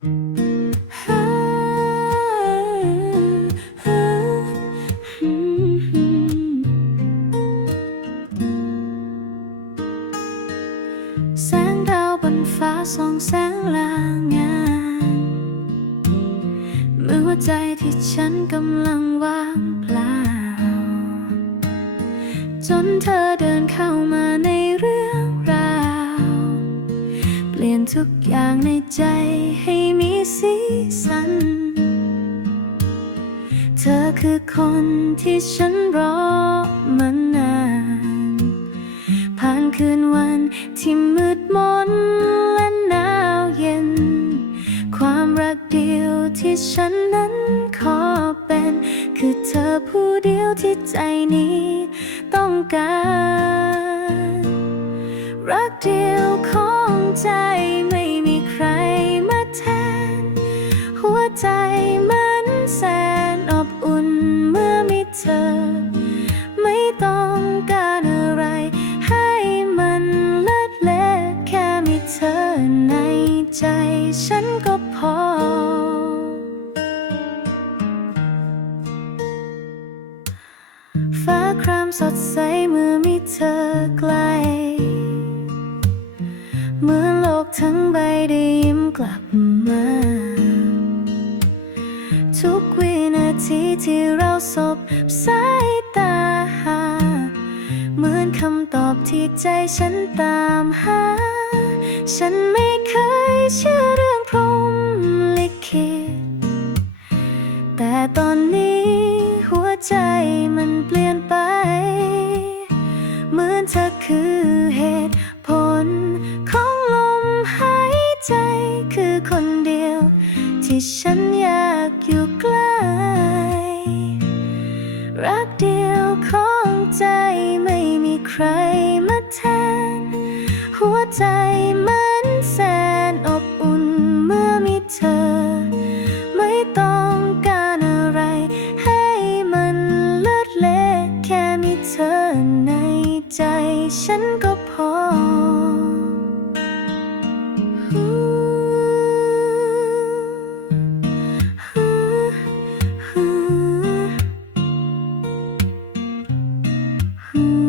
แสงดาวบนฟ้าส่องแสงลางานเมื่อหัวใจที่ฉันกำลังว่างเปล่า จนเธอเดินเข้ามา ทุกอย่างในใจให้มีสีสัน เธอคือคนที่ฉันรอมานาน ผ่านคืนวันที่มืดมนและหนาวเย็น ความรักเดียวที่ฉันนั้นขอเป็น คือเธอผู้เดียวที่ใจนี้ต้องการ รักเดียวของใจ ใจมันแสนอบอุ่นเมื่อมีเธอ ไม่ต้องการอะไร ให้มันเลิศเละแค่มีเธอในใจฉันก็พอ ฟ้าครามสดใสเมื่อมีเธอใกล้เมื่อโลกทั้งใบได้ยิ้มกลับมา ที่เราสบสายตาหาเหมือนคำตอบที่ใจฉันตามหา ฉันไม่เคยเชื่อเรื่องพรหมลิขิตแต่ตอนนี้หัวใจมันเปลี่ยนไป เหมือนเธอคือเหตุผลของลมหายใจคือคนเดียว ที่ฉันอยาก เดียวของใจไม่มีใครมาแทน หัวใจมันแสนอบอุ่นเมื่อมีเธอ ไม่ต้องการอะไร ให้มันเลิศเละแค่มีเธอในใจฉันก็พอ Mm-hmm.